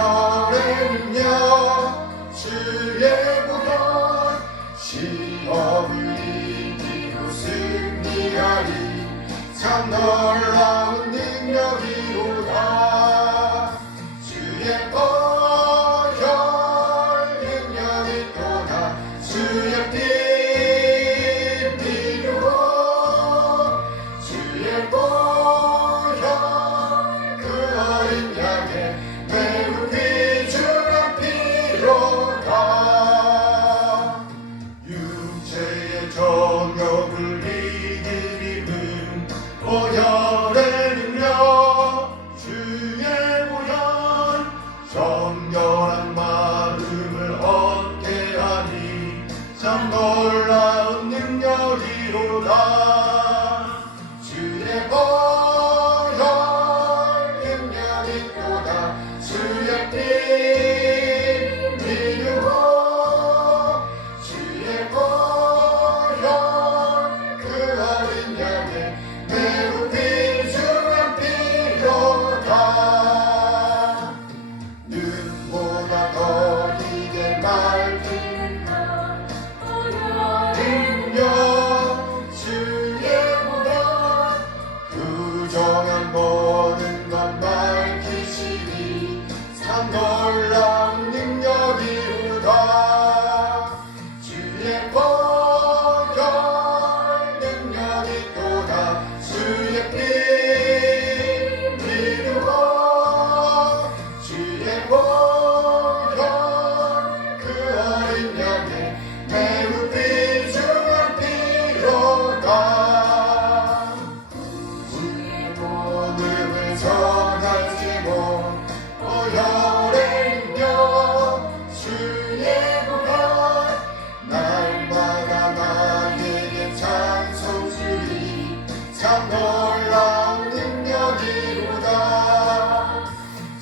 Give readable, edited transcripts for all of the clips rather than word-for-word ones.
보혈의 능력 주의 보혈 시험을 이기고 승리하리 참 놀라운 능력이로다 주의 보혈 능력이 또다 주의 피 필요호 주의 보혈 그 어린 양의 매우 귀중한 피로다 육체의 정욕을 이기는 보혈의 능력 주의 보혈 정결한 마음을 얻게 하니 참 놀라운 능력이로다 주의 보혈 능력이 또다 주의 피 필요호 주의 보혈 그 어린 양의 매우 귀중한 피로다 눈보다 더 이게 맑은 능력 주의 보혈 부정한 모든 것 밝히시니 참 놀라운 능력이로다 주의 보혈 능력이 또다 주의 피 필요호 주의 보혈 그 어린 양의 매우 귀중한 피로다 주의 복음을 전하지고 보혈의 능력 주의 보혈 날마다 나에게 찬송 주리 참 놀라운 능력이로다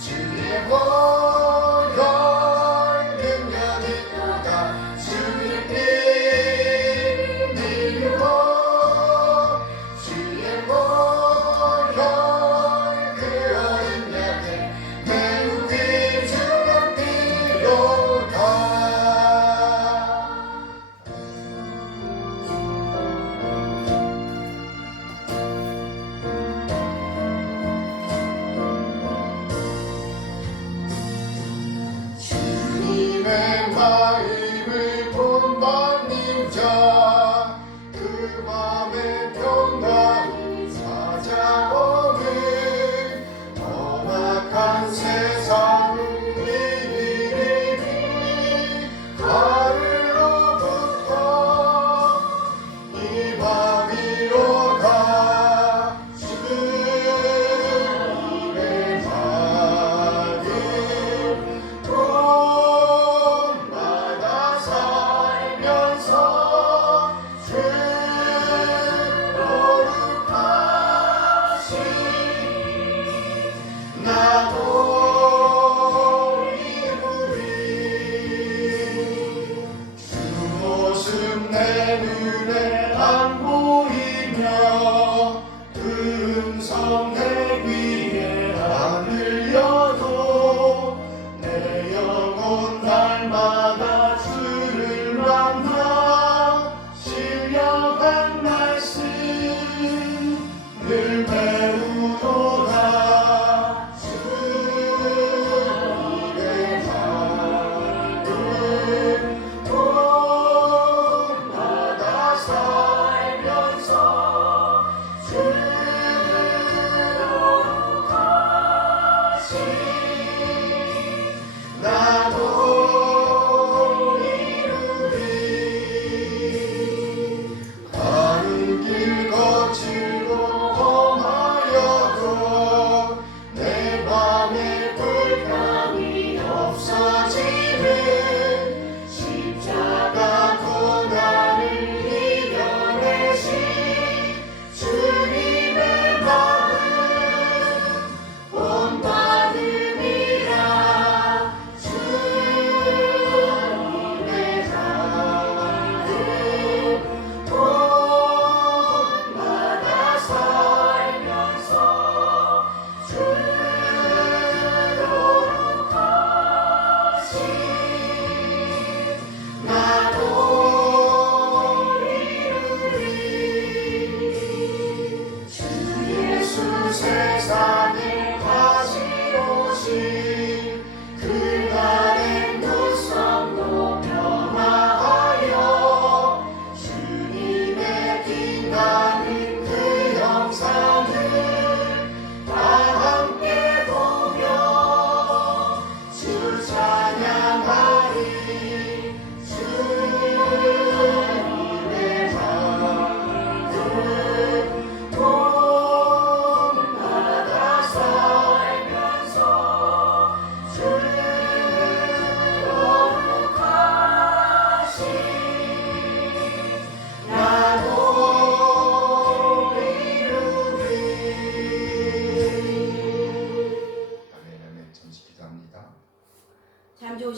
주의 보혈 능력이 또다 주의 피 필요호 주의 보혈 그 어린 양의 매우 귀중한 피로다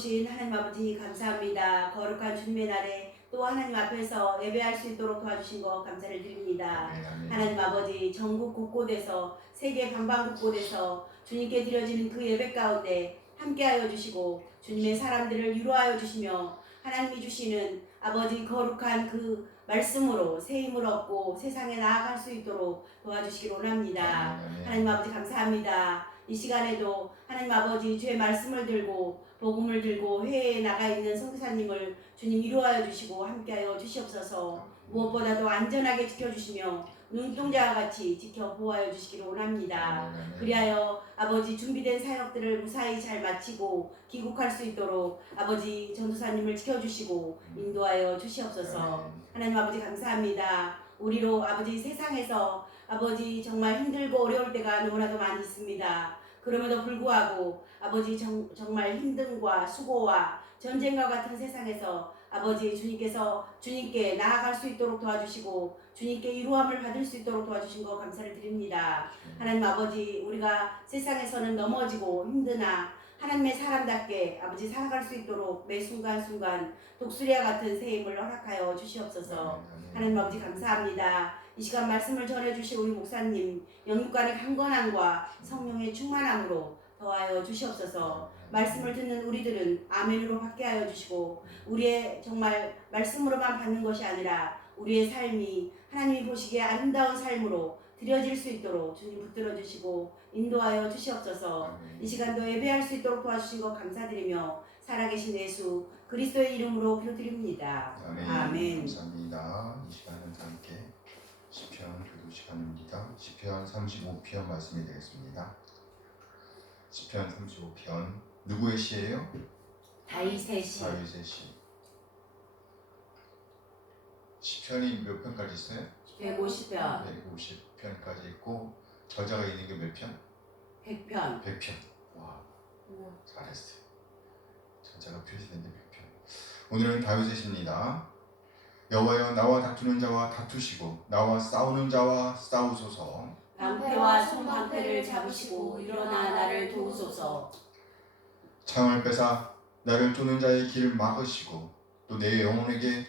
오신 하나님 아버지 감사합니다. 거룩한 주님의 날에 또 하나님 앞에서 예배할 수 있도록 도와주신 것 감사를 드립니다. 하나님 아버지 전국 곳곳에서 세계 방방곳곳에서 주님께 드려지는 그 예배 가운데 함께하여 주시고 주님의 사람들을 위로하여 주시며 하나님이 주시는 아버지 거룩한 그 말씀으로 새 힘을 얻고 세상에 나아갈 수 있도록 도와주시기를 원합니다. 하나님 아버지 감사합니다. 이 시간에도 하나님 아버지 주의 말씀을 들고 복음을 들고 회의에 나가 있는 선교사님을 주님 위로하여 주시고 함께하여 주시옵소서. 무엇보다도 안전하게 지켜주시며 눈동자와 같이 지켜 보호하여 주시기를 원합니다. 그리하여 아버지 준비된 사역들을 무사히 잘 마치고 귀국할 수 있도록 아버지 전도사님을 지켜주시고 인도하여 주시옵소서. 하나님 아버지 감사합니다. 우리로 아버지 세상에서 아버지 정말 힘들고 어려울 때가 너무나도 많이 있습니다. 그럼에도 불구하고 아버지 정말 힘듦과 수고와 전쟁과 같은 세상에서 아버지 주님께 나아갈 수 있도록 도와주시고 주님께 위로함을 받을 수 있도록 도와주신 것 감사를 드립니다. 하나님 아버지 우리가 세상에서는 넘어지고 힘드나 하나님의 사람답게 아버지 살아갈 수 있도록 매 순간순간 독수리와 같은 새 힘을 허락하여 주시옵소서. 하나님 아버지 감사합니다. 이 시간 말씀을 전해주실 우리 목사님 영육간의 강건함과 성령의 충만함으로 더하여 주시옵소서. 말씀을 듣는 우리들은 아멘으로 받게 하여 주시고 우리의 정말 말씀으로만 받는 것이 아니라 우리의 삶이 하나님이 보시기에 아름다운 삶으로 드려질 수 있도록 주님 붙들어 주시고 인도하여 주시옵소서. 이 시간도 예배할 수 있도록 도와주신 것 감사드리며 살아계신 예수 그리스도의 이름으로 기도드립니다. 아멘. 감사합니다. 이 시간은 함께 시편 교도 시간입니다. 시편 35편 말씀이 되겠습니다. 시편 35편 누구의 시예요? 다윗의 시. 다윗의 시. 시편이 몇 편까지 있어요? 150편. 150편까지 있고 저자가 있는 게 몇 편? 100편. 100편. 와, 잘했어요. 저자가 표시된 게 100편. 오늘은 다윗의 시입니다. 여호와여 나와 다투는 자와 다투시고 나와 싸우는 자와 싸우소서. 방패와 손방패를 잡으시고 일어나 나를 도우소서. 창을 빼사 나를 쫓는 자의 길을 막으시고 또 내 영혼에게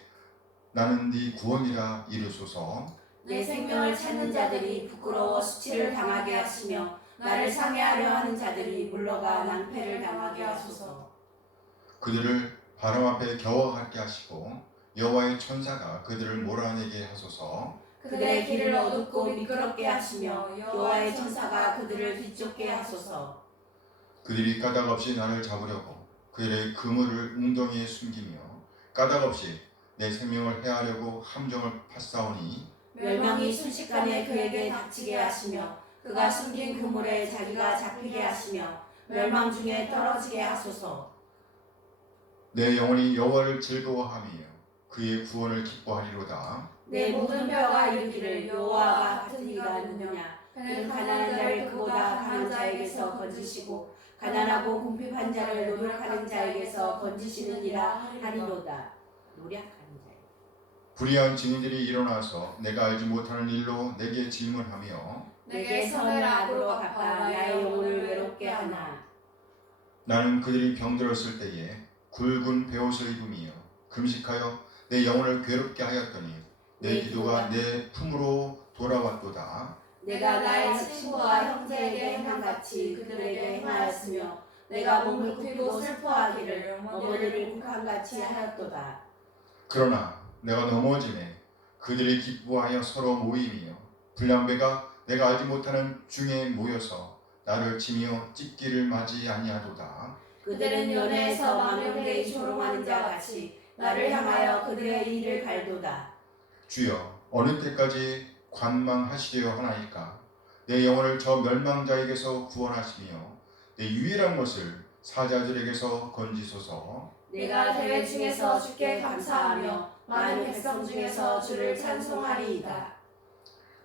나는 네 구원이라 이르소서. 내 생명을 찾는 자들이 부끄러워 수치를 당하게 하시며 나를 상해하려 하는 자들이 물러가 낭패를 당하게 하소서. 그들을 바람 앞에 겨워가게 하시고 여호와의 천사가 그들을 몰아내게 하소서. 그들의 길을 어둡고 미끄럽게 하시며 여호와의 천사가 그들을 뒤쫓게 하소서. 그들이 까닭없이 나를 잡으려고 그들의 그물을 웅덩이에 숨기며 까닭없이 내 생명을 해하려고 함정을 팠사오니 멸망이 순식간에 그에게 닥치게 하시며 그가 숨긴 그물에 자기가 잡히게 하시며 멸망 중에 떨어지게 하소서. 내 영혼이 여호와를 즐거워하며 그의 구원을 기뻐하리로다. 내 모든 뼈가 이르기를 여호와가 같은 이가 누구냐. 그는 가난한 자를 그보다 강한 자에게서 건지시고 가난하고 궁핍한 자를 노력하는 자에게서 건지시느니라 하리로다. 노력하는 자. 불의한 증인들이 일어나서 내가 알지 못하는 일로 내게 질문하며 내게 선을 악으로 갚아 나의 영혼을 외롭게 하나. 나는 그들이 병들었을 때에 굵은 베옷을 입으며 금식하여 내 영혼을 괴롭게 하였더니 내 기도가 내 품으로 돌아왔도다. 내가 나의 친구와 형제에게 행함같이 그들에게 행하였으며 내가 몸을 굽히고 슬퍼하기를 어머니를 국한같이 하였도다. 그러나 내가 넘어짐에 그들이 기뻐하여 서로 모이며 불량배가 내가 알지 못하는 중에 모여서 나를 치며 찢기를 맞이 아니하도다. 그들은 연회에서 망령되이 조롱하는 자 같이 나를 향하여 그들의 이를 갈도다. 주여 어느 때까지 관망하시려 하나이까. 내 영혼을 저 멸망자에게서 구원하시며 내 유일한 것을 사자들에게서 건지소서. 내가 대회 중에서 주께 감사하며 많은 백성 중에서 주를 찬송하리이다.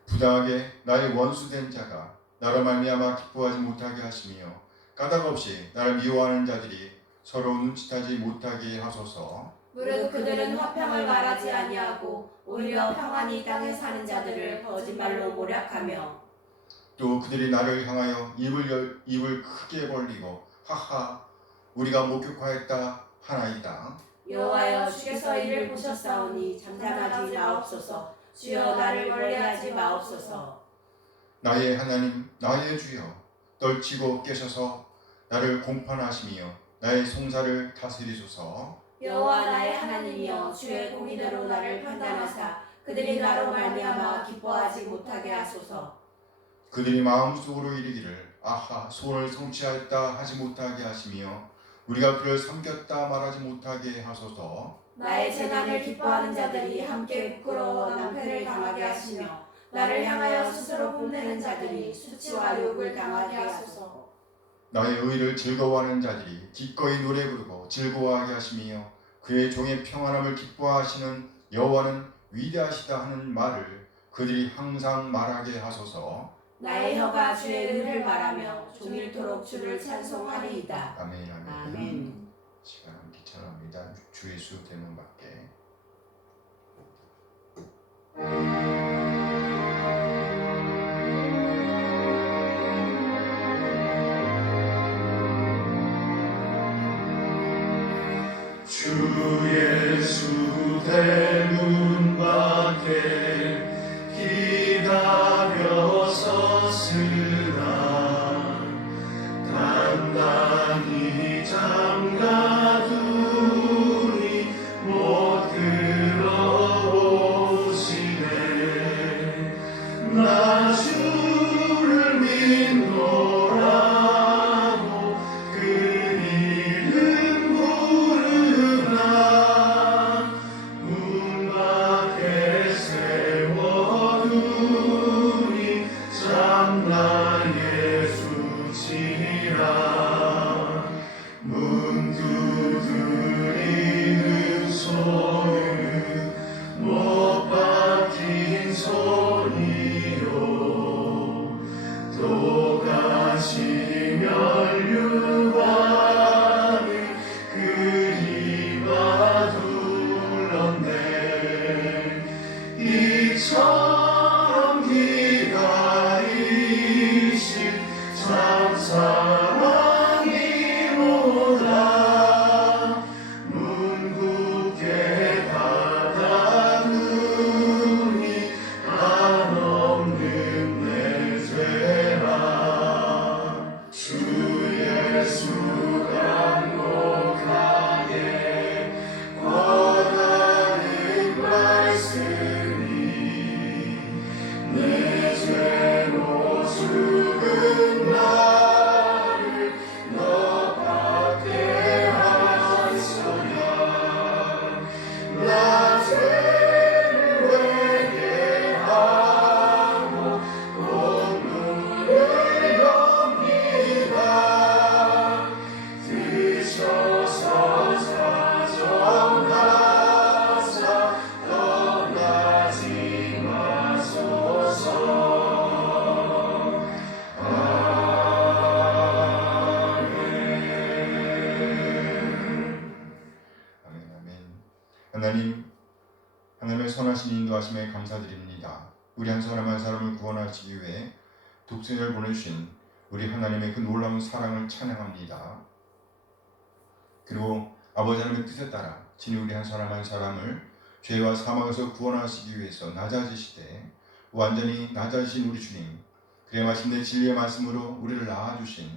부당하게 나의 원수된 자가 나로 말미암아 기뻐하지 못하게 하시며 까닭없이 나를 미워하는 자들이 서로 눈짓하지 못하게 하소서. 무릇 그들은 화평을 말하지 아니하고 오히려 평안히 땅에 사는 자들을 거짓말로 모략하며 또 그들이 나를 향하여 입을 크게 벌리고 하하 우리가 목격하였다 하나이다. 여호와여 주께서 이를 보셨사오니 잠잠하지 마옵소서. 주여 나를 멀리하지 마옵소서. 나의 하나님 나의 주여 떨치고 깨셔서 나를 공판하시며 나의 송사를 다스리소서. 여호와 나의 하나님이여 주의 공의대로 나를 판단하사 그들이 나로 말미암아 기뻐하지 못하게 하소서. 그들이 마음속으로 이르기를 아하 소원을 성취하였다 하지 못하게 하시며 우리가 그를 섬겼다 말하지 못하게 하소서. 나의 재난을 기뻐하는 자들이 함께 부끄러워 낭패를 당하게 하시며 나를 향하여 스스로 뽐내는 자들이 수치와 욕을 당하게 하소서. 나의 의를 즐거워하는 자들이 기꺼이 노래 부르고 즐거워하게 하시며 그의 종의 평안함을 기뻐하시는 여호와는 위대하시다 하는 말을 그들이 항상 말하게 하소서. 나의 혀가 주의 의를 말하며 종일토록 주를 찬송하리이다. 아멘. 아멘. 아멘. 시간은 귀찮합니다. 주 예수 되는 밖에. 주 예수 대문 밖에 기다려 섰으나 단단히 잠가두니 못 들어오시네. 나 주를 믿노라고 그 이름 부르나 문 밖에 세워두니 참나 예수지라. 문 두드리는 손은 못 박힌 손이요 똑같이 멸류관을 그리와 둘렀네. 이처럼 기가 이실 참 사랑이로다. 문 굳게 닫아두니 한없는 내 죄라. 주 예수 간곡하게 권하는 말씀이 내 죄로 죽은 나를 너 받게 하소야. 나 죄를 회개하고 공문을 엽니다. 드셔서 사정하사 떠나지 마소서. 아멘. 아멘. 하나님의 선하신 인도하심에 감사드립니다. 우리 한 사람 한 사람을 구원하시기 위해 독생자를 보내주신 우리 하나님의 그 놀라운 사랑을 찬양합니다. 그리고 아버지 하나님의 뜻에 따라 진히 우리 한 사람 한 사람을 죄와 사망에서 구원하시기 위해서 낮아지시되 완전히 낮아지신 우리 주님, 그의 마침내 진리의 말씀으로 우리를 낳아주신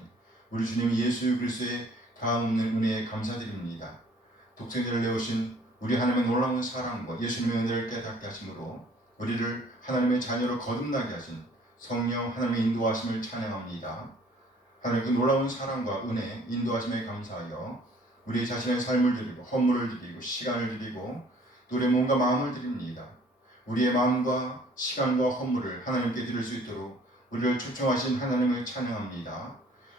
우리 주님 예수 그리스도의 다없는 은혜에 감사드립니다. 독생자를 내오신 우리 하나님의 놀라운 사랑과 예수님의 은혜를 깨닫게 하심으로 우리를 하나님의 자녀로 거듭나게 하신 성령 하나님의 인도하심을 찬양합니다. 하나님 그 놀라운 사랑과 은혜, 인도하심에 감사하여 우리 자신의 삶을 드리고 헌물을 드리고 시간을 드리고 또 우리의 몸과 마음을 드립니다. 우리의 마음과 시간과 헌물을 하나님께 드릴 수 있도록 우리를 초청하신 하나님을 찬양합니다.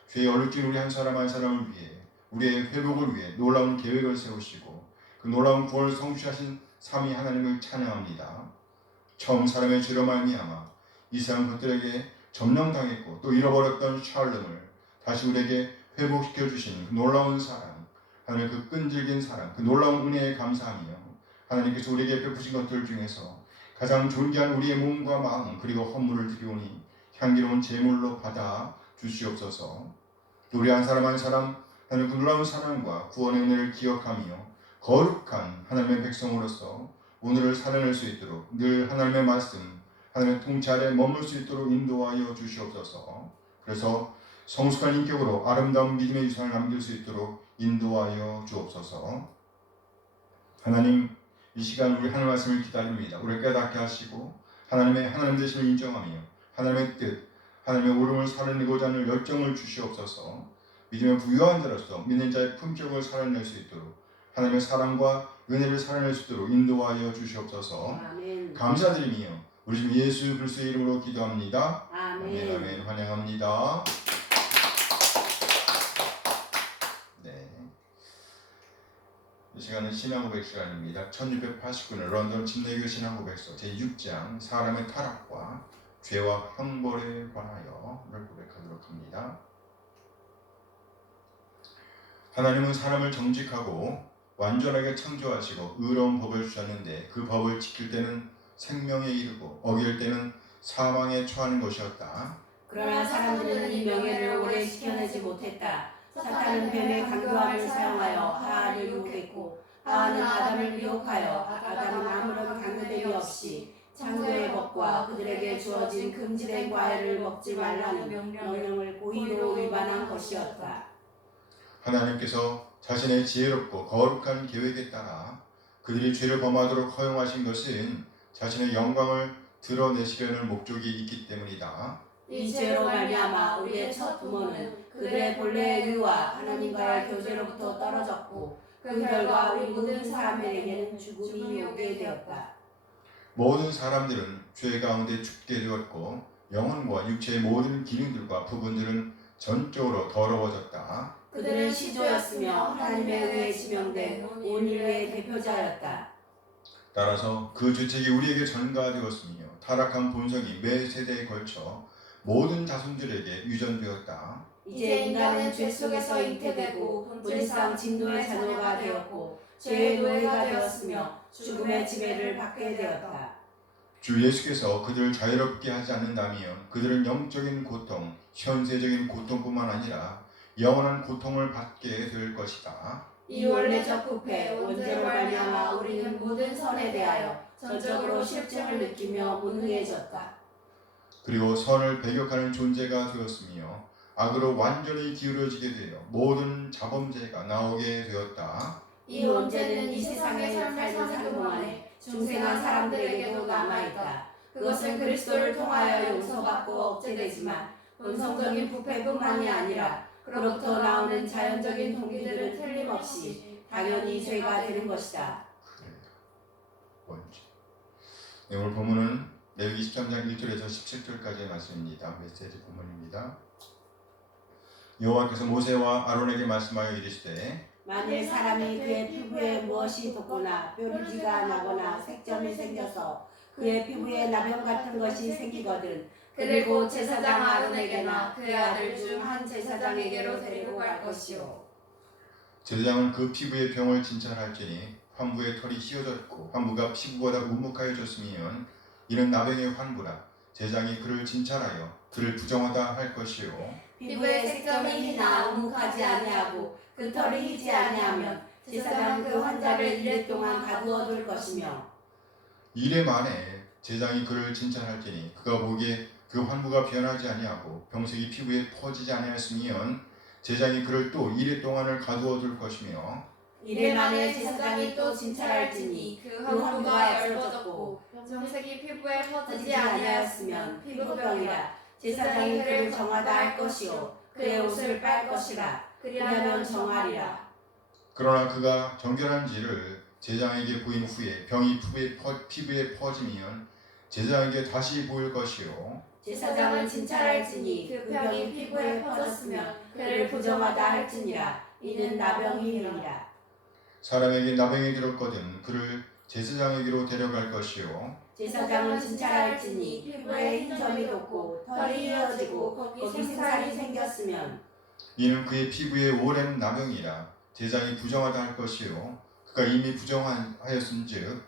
죄에 얼룩진 우리 한 사람 한 사람을 위해 우리의 회복을 위해 놀라운 계획을 세우시고 그 놀라운 구원을 성취하신 삼위 하나님을 찬양합니다. 처음 사람의 죄로 말미암아 이 세상 것들에게 점령당했고 또 잃어버렸던 샬롬을 다시 우리에게 회복시켜 주신 그 놀라운 사랑, 하나님의 그 끈질긴 사랑, 그 놀라운 은혜에 감사하며 하나님께서 우리에게 베푸신 것들 중에서 가장 존귀한 우리의 몸과 마음 그리고 헌물을 드리오니 향기로운 제물로 받아 주시옵소서. 또 우리 한 사람 한 사람 하나님 그 놀라운 사랑과 구원의 은혜를 기억하며 거룩한 하나님의 백성으로서 오늘을 살아낼 수 있도록 늘 하나님의 말씀, 하나님의 통치 아래 머물 수 있도록 인도하여 주시옵소서. 그래서 성숙한 인격으로 아름다운 믿음의 유산을 남길 수 있도록 인도하여 주옵소서. 하나님, 이 시간 우리 하나님 말씀을 기다립니다. 우리를 깨닫게 하시고 하나님 되심을 인정하며 하나님의 뜻, 하나님의 오름을 살아내고자 하는 열정을 주시옵소서. 믿음의 부유한 자로서 믿는 자의 품격을 살아낼 수 있도록 하나님의 사랑과 은혜를 살아낼 수 있도록 인도하여 주시옵소서. 아멘. 감사드리며 우리 주 예수 그리스도의 이름으로 기도합니다. 아멘. 아멘. 환영합니다. 네. 이 시간은 신앙고백 시간입니다. 1689년 런던 침례교 신앙고백서 제6장 사람의 타락과 죄와 형벌에 관하여를 고백하도록 합니다. 하나님은 사람을 정직하고 완전하게 창조하시고 의로운 법을 주셨는데 그 법을 지킬 때는 생명에 이르고 어길 때는 사망에 처하는 것이었다. 그러나 사람들은 이 명예를 오래 지켜내지 못했다. 사탄은 뱀의 강교함을 사용하여 하와를 유혹했고 하와는 아담을 미혹하여 아담은 아무런 강요됨이 없이 창조의 법과 그들에게 주어진 금지된 과일을 먹지 말라는 명령을 고의로 위반한 것이었다. 하나님께서 자신의 지혜롭고 거룩한 계획에 따라 그들이 죄를 범하도록 허용하신 것은 자신의 영광을 드러내시려는 목적이 있기 때문이다. 이 죄로 말미암아 우리의 첫 부모는 그들의 본래의 의와 하나님과의 교제로부터 떨어졌고 그 결과 우리 모든 사람들에게는 죽음이 오게 되었다. 모든 사람들은 죄 가운데 죽게 되었고 영혼과 육체의 모든 기능들과 부분들은 전적으로 더러워졌다. 그들은 시조였으며 하나님에 의해 지명된 온 인류의 대표자였다. 따라서 그 죄책이 우리에게 전가되었으며 타락한 본성이 매 세대에 걸쳐 모든 자손들에게 유전되었다. 이제 인간은 죄 속에서 잉태되고 본질상 진노의 자녀가 되었고 죄의 노예가 되었으며 죽음의 지배를 받게 되었다. 주 예수께서 그들을 자유롭게 하지 않는다면 그들은 영적인 고통, 현세적인 고통뿐만 아니라 영원한 고통을 받게 될 것이다. 이 원래적 부패, 원죄로 말미암아 우리는 모든 선에 대하여 전적으로 실증을 느끼며 무능해졌다. 그리고 선을 배격하는 존재가 되었으며 악으로 완전히 기울어지게 되어 모든 자범죄가 나오게 되었다. 이 원죄는 이 세상의 삶을 사는 동안에 중생한 사람들에게도 남아있다. 그것은 그리스도를 통하여 용서받고 억제되지만 본성적인 부패뿐만이 아니라 그로부터 나오는 자연적인 동기들은 틀림없이 당연히 죄가 되는 것이다. 그래요. 원죄. 네, 오늘 본문은 레위기 13장 1절에서 17절까지의 말씀입니다. 메시지 본문입니다. 여호와께서 모세와 아론에게 말씀하여 이르시되 만일 사람이 그의 피부에 무엇이 돋거나 뾰루지가 나거나 색점이 생겨서 그의 피부에 나병 같은 것이 생기거든 그리고 제사장 아론에게나 그의 아들 중 한 제사장에게로 데리고 갈 것이요. 제사장은 그 피부의 병을 진찰할지니 환부의 털이 휘어졌고 환부가 피부보다 우묵하여졌으면 이는 나병의 환부라. 제사장이 그를 진찰하여 그를 부정하다 할 것이요. 피부의 색점이 희나 우묵하지 아니하고 그 털이 희지 아니하면 제사장은 그 환자를 이래 동안 가두어 둘 것이며 이래 만에 제사장이 그를 진찰할지니 그가 보기에 그 환부가 변하지 아니하고 병색이 피부에 퍼지지 아니하였으면 제사장이 그를 또 이래 동안을 가두어 둘 것이며 이래 만에 제사장이 또 진찰할지니 그 환부가 엷어졌고 병색이 피부에 퍼지지 퍼지지 아니하였으면 피부병이라 제사장이 그를 정하다 할 것이요 그의 옷을 빨 것이라 그리하면 정하리라. 그러나 그가 정결한지를 제사장에게 보인 후에 병이 피부에 퍼지면 제사장에게 다시 보일 것이요 제사장은 진찰할지니 그 병이 피부에 퍼졌으면 그를 부정하다 할지니라. 이는 나병이니라. 사람에게 나병이 들었거든 그를 제사장에게로 데려갈 것이요 제사장은 진찰할지니 피부에 흰 점이 돋고 털이 휘어지고 거기 생살이 생겼으면 이는 그의 피부에 오랜 나병이라. 제사장이 부정하다 할 것이요 그가 이미 부정하였은즉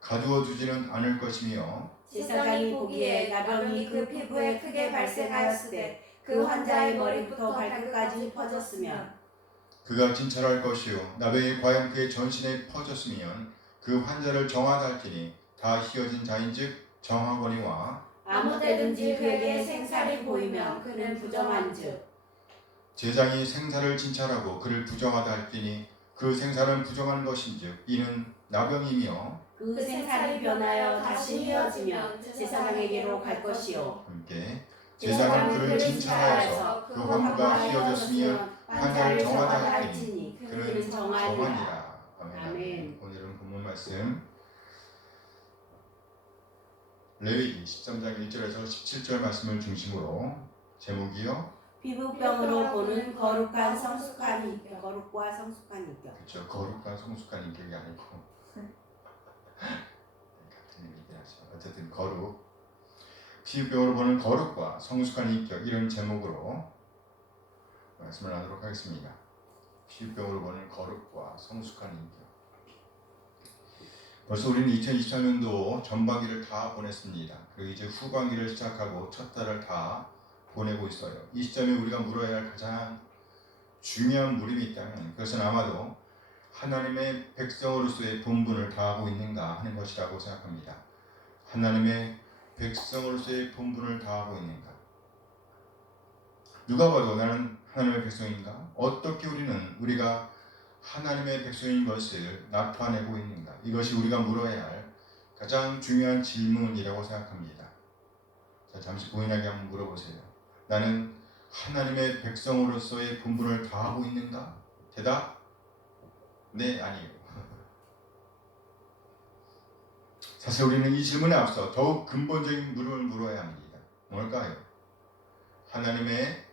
가두어 두지는 않을 것이며 제사장이 보기에 나병이 그 피부에 크게 발생하였으되 그 환자의 머리부터 발끝까지 퍼졌으면 그가 진찰할 것이요 나병이 과연 그의 전신에 퍼졌으면 그 환자를 정하다 할지니 다 희어진 자인즉 정하거니와 아무 때든지 그에게 생살이 보이면 그는 부정한즉 제장이 생사를 진찰하고 그를 부정하다 할지니 그 생사는 부정한 것인즉 이는 나병이며 그 생살이 변하여 다시 휘어지면 제사장에게로 갈 것이요 함께 제사장은 그를 진찰하여서 그 환부가 휘어졌으면 환자를 정하다 할지니 그는 정하니라. 아멘. 아멘. 오늘은 본문 말씀 레위기 13장 1절에서 17절 말씀을 중심으로 제목이요 피부병으로 보는 거룩한 성숙한 인격, 거룩과 성숙한 인격. 그렇죠. 거룩과 성숙한 인격이 아니고 같은 얘기긴 하죠. 어쨌든 거룩 피부병으로 보는 거룩과 성숙한 인격 이런 제목으로 말씀을 나누도록 하겠습니다. 피부병으로 보는 거룩과 성숙한 인격. 벌써 우리는 2024년도 전반기를 다 보냈습니다. 그리고 이제 후반기를 시작하고 첫 달을 다 보내고 있어요. 이 시점에 우리가 물어야 할 가장 중요한 물음이 있다면 그것은 아마도 하나님의 백성으로서의 본분을 다하고 있는가 하는 것이라고 생각합니다. 하나님의 백성으로서의 본분을 다하고 있는가? 누가 봐도 나는 하나님의 백성인가? 어떻게 우리가 하나님의 백성인 것을 나타내고 있는가? 이것이 우리가 물어야 할 가장 중요한 질문이라고 생각합니다. 자, 잠시 고인에게 한번 물어보세요. 나는 하나님의 백성으로서의 본분을 다하고 있는가? 대답? 네, 아니에요. 사실 우리는 이 질문에 앞서 더욱 근본적인 물음을 물어야 합니다. 뭘까요? 하나님의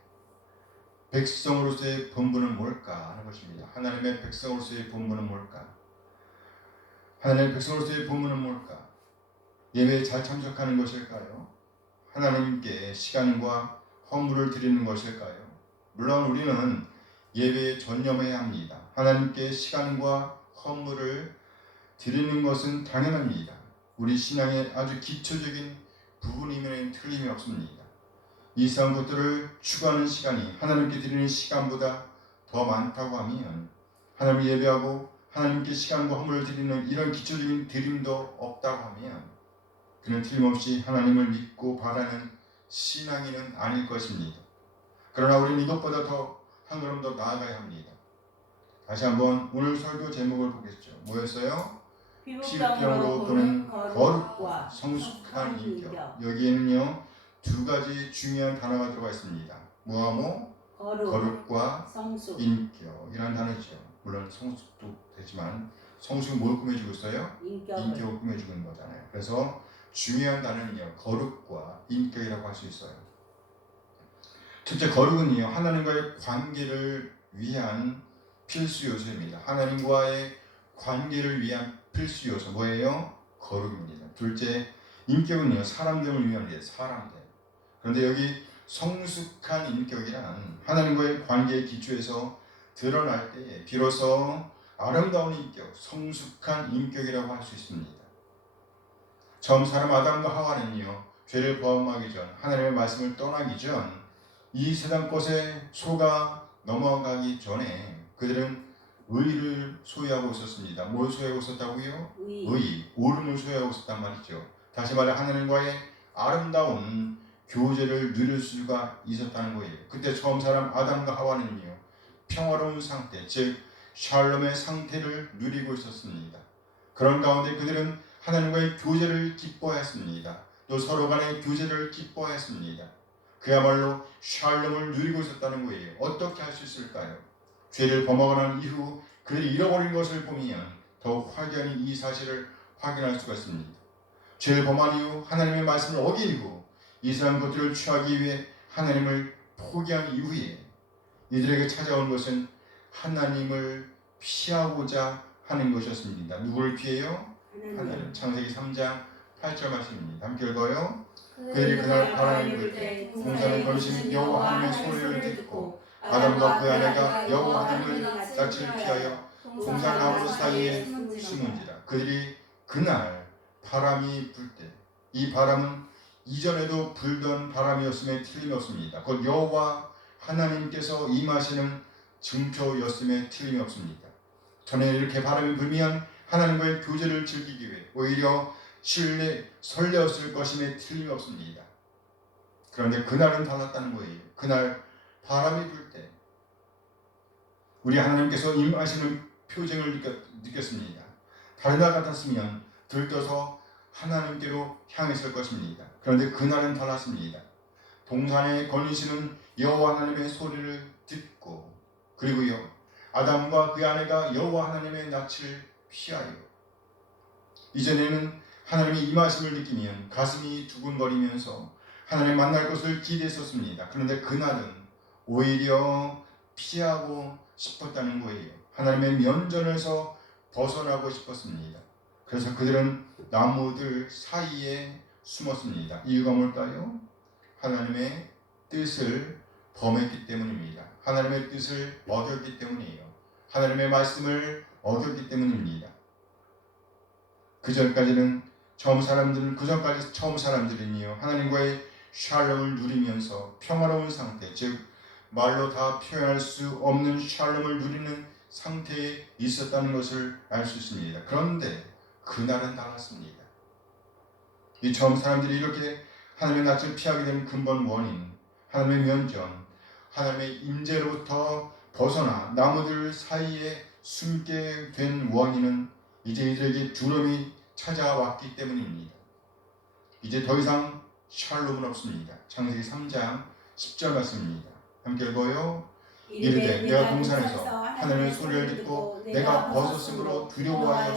백성으로서의 본분은 뭘까 하는 것입니다. 하나님의 백성으로서의 본분은 뭘까? 하나님의 백성으로서의 본분은 뭘까? 예배에 잘 참석하는 것일까요? 하나님께 시간과 헌물을 드리는 것일까요? 물론 우리는 예배에 전념해야 합니다. 하나님께 시간과 헌물을 드리는 것은 당연합니다. 우리 신앙의 아주 기초적인 부분이면 틀림이 없습니다. 이러한 것들을 추구하는 시간이 하나님께 드리는 시간보다 더 많다고 하면 하나님을 예배하고 하나님께 시간과 헌물을 드리는 이런 기초적인 드림도 없다고 하면 그는 틀림없이 하나님을 믿고 바라는 신앙인은 아닐 것입니다. 그러나 우리는 이것보다 더 한 걸음 더 나아가야 합니다. 다시 한번 오늘 설교 제목을 보겠죠. 뭐였어요? 피부병으로 보는 거룩과 성숙한 인격. 여기에는요 두 가지 중요한 단어가 들어가 있습니다. 뭐하모? 거룩과 성숙. 인격이라는 단어죠. 물론 성숙도 되지만 성숙은 뭘 꾸며주고 있어요? 인격을 꾸며주고 있는 거잖아요. 그래서 중요한 단어는요 거룩과 인격이라고 할 수 있어요. 첫째 거룩은요 하나님과의 관계를 위한 필수 요소입니다. 하나님과의 관계를 위한 필수 요소 뭐예요? 거룩입니다. 둘째 인격은요 사람됨을 위한 게 사람됨. 그런데 여기 성숙한 인격이란 하나님과의 관계의 기초에서 드러날 때에 비로소 아름다운 인격, 성숙한 인격이라고 할 수 있습니다. 처음 사람 아담과 하와는요 죄를 범하기 전 하나님의 말씀을 떠나기 전 이 세상 것에 속아 넘어가기 전에 그들은 의를 소유하고 있었습니다. 뭘 소유하고 있었다고요? 의, 옳음을 소유하고 있었단 말이죠. 다시 말해 하나님과의 아름다운 교제를 누릴 수가 있었다는 거예요. 그때 처음 사람 아담과 하와는요 평화로운 상태, 즉 샬롬의 상태를 누리고 있었습니다. 그런 가운데 그들은 하나님과의 교제를 기뻐했습니다. 또 서로 간의 교제를 기뻐했습니다. 그야말로 샬롬을 누리고 있었다는 거예요. 어떻게 할 수 있을까요? 죄를 범하고 난 이후 그들이 잃어버린 것을 보면 더욱 확연히 이 사실을 확인할 수가 있습니다. 죄를 범한 이후 하나님의 말씀을 어긴 후 이스라엘 것들을 취하기 위해 하나님을 포기한 이후에 이들에게 찾아온 것은 하나님을 피하고자 하는 것이었습니다. 누구를 피해요? 하나님. 창세기 3장 8절 말씀입니다. 함께 읽어요. 그들이 그날 바람이 불 때 동산의 걸으신 여호와 하나님의 소리를 듣고 아담과 그 아내가 여호와 하나님의 낯을 피하여 동산 나무 사이에 숨은지라. 그들이 그날 바람이 불 때 이 바람은 이전에도 불던 바람이었음에 틀림없습니다. 곧 여호와 하나님께서 임하시는 증표였음에 틀림이 없습니다. 전에 이렇게 바람이 불면 하나님과의 교제를 즐기기 위해 오히려 설레었을 것임에 틀림이 없습니다. 그런데 그날은 달랐다는 거예요. 그날 바람이 불 때 우리 하나님께서 임하시는 표징을 느꼈습니다. 다른 날 같았으면 들떠서 하나님께로 향했을 것입니다. 그런데 그날은 달랐습니다. 동산에 거니시는 여호와 하나님의 소리를 듣고 그리고요 아담과 그의 아내가 여호와 하나님의 낯을 피하여 이전에는 하나님의 임하심을 느끼면 가슴이 두근거리면서 하나님 만날 것을 기대했었습니다. 그런데 그날은 오히려 피하고 싶었다는 거예요. 하나님의 면전에서 벗어나고 싶었습니다. 그래서 그들은 나무들 사이에 숨었습니다. 이유가 뭘까요? 하나님의 뜻을 범했기 때문입니다. 하나님의 뜻을 어겼기 때문이에요. 하나님의 말씀을 어겼기 때문입니다. 그전까지 처음 사람들은요 하나님과의 샬롬을 누리면서 평화로운 상태, 즉 말로 다 표현할 수 없는 샬롬을 누리는 상태에 있었다는 것을 알 수 있습니다. 그런데 그날은 달랐습니다. 이 처음 사람들이 이렇게 하나님의 낯을 피하게 된 근본 원인, 하나님의 면전, 하나님의 임재로부터 벗어나 나무들 사이에 숨게 된 원인은 이제 이들에게 두려움이 찾아왔기 때문입니다. 이제 더 이상 샬롬은 없습니다. 창세기 3장 10절 말씀입니다. 함께 읽어요. 이르되 내가 동산에서 하나님의 소리를 듣고 내가 벗었으므로 두려워하여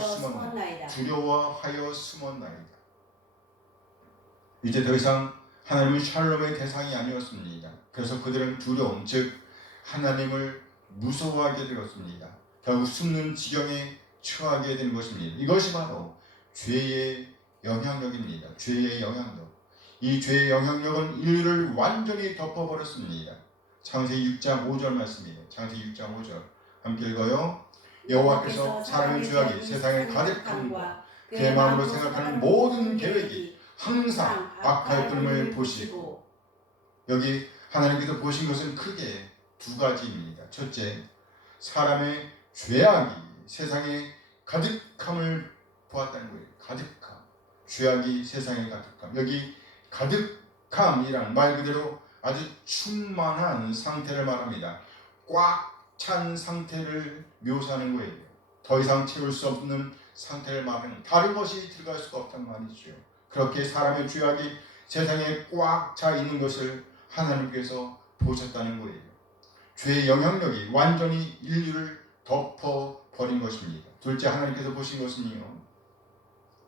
숨었나이다. 이제 더 이상 하나님은 샬롬의 대상이 아니었습니다. 그래서 그들은 두려움, 즉 하나님을 무서워하게 되었습니다. 결국 숨는 지경에 처하게 된 것입니다. 이것이 바로 죄의 영향력입니다. 죄의 영향력. 이 죄의 영향력은 인류를 완전히 덮어버렸습니다. 창세기 6장 5절 말씀입니다. 창세기 6장 5절 함께 읽어요. 여호와께서 사람의 죄악이 세상에 가득함과 그의 마음으로 생각하는 모든 계획이 항상 악할 뿐임을 보시고. 여기 하나님께서 보신 것은 크게 두 가지입니다. 첫째, 사람의 죄악이 세상에 가득함을 보았다는 거예요. 가득함. 죄악이 세상에 가득함. 여기 가득함이란 말 그대로 아주 충만한 상태를 말합니다. 꽉 찬 상태를 묘사하는 거예요. 더 이상 채울 수 없는 상태를 말하는, 다른 것이 들어갈 수가 없단 말이죠. 그렇게 사람의 죄악이 세상에 꽉 차 있는 것을 하나님께서 보셨다는 거예요. 죄의 영향력이 완전히 인류를 덮어버린 것입니다. 둘째, 하나님께서 보신 것은요,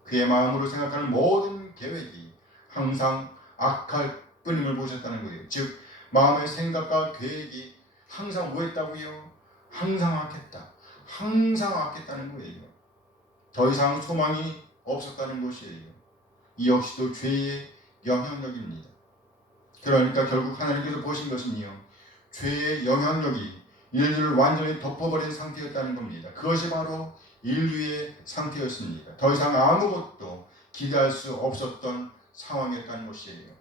그의 마음으로 생각하는 모든 계획이 항상 악할 뿐임을 보셨다는 거예요. 즉 마음의 생각과 계획이 항상 뭐했다고요? 항상 악했다. 항상 악했다는 거예요. 더 이상 소망이 없었다는 것이에요. 이 역시도 죄의 영향력입니다. 그러니까 결국 하나님께서 보신 것은요, 죄의 영향력이 인류를 완전히 덮어버린 상태였다는 겁니다. 그것이 바로 인류의 상태였습니다. 더 이상 아무것도 기대할 수 없었던 상황이었다는 것이에요.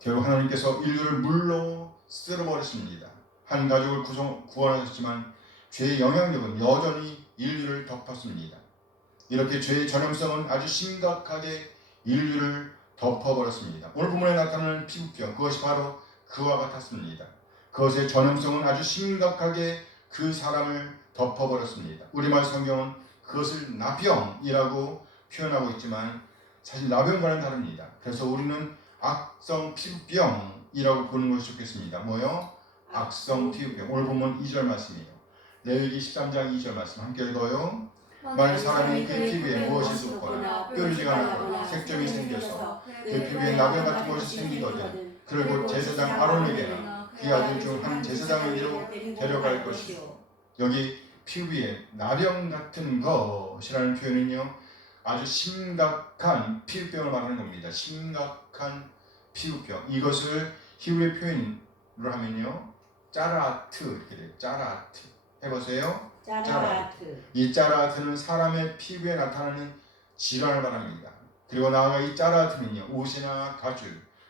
결국 하나님께서 인류를 물로 쓸어버렸습니다. 한 가족을 구원하셨지만 죄의 영향력은 여전히 인류를 덮었습니다. 이렇게 죄의 전염성은 아주 심각하게 인류를 덮어버렸습니다. 오늘 본문에 나타나는 피부병, 그것이 바로 그와 같았습니다. 그것의 전염성은 아주 심각하게 그 사람을 덮어버렸습니다. 우리말 성경은 그것을 나병이라고 표현하고 있지만 사실 나병과는 다릅니다. 그래서 우리는 악성 피부병이라고 보는 것이 좋겠습니다. 뭐요? 악성 피부병. 오늘 보면 2절 말씀이에요. 레위기 13장 2절 말씀 함께 읽어요. 만일 사람이 그 피부에 무엇이 돋거나 뾰루지가 나거나 색점이 생겨서 그 피부에 나병 같은 것이 생기거든 그를 곧 제사장 아론에게나 그의 아들 중 한 제사장에게로 데려갈 것이요. 여기 피부에 나병 같은 것이라는 표현은요, 아주 심각한 피부병을 말하는 겁니다. 심각한 피부병. 이것을 히브리 표현으로 하면요, 짜라트 이렇게 돼요. 짜라트. 해보세요. 짜라트. 이 짜라트는 사람의 피부에 나타나는 질환을 말합니다. 그리고 나아가 이 짜라트는요, 옷이나 가죽,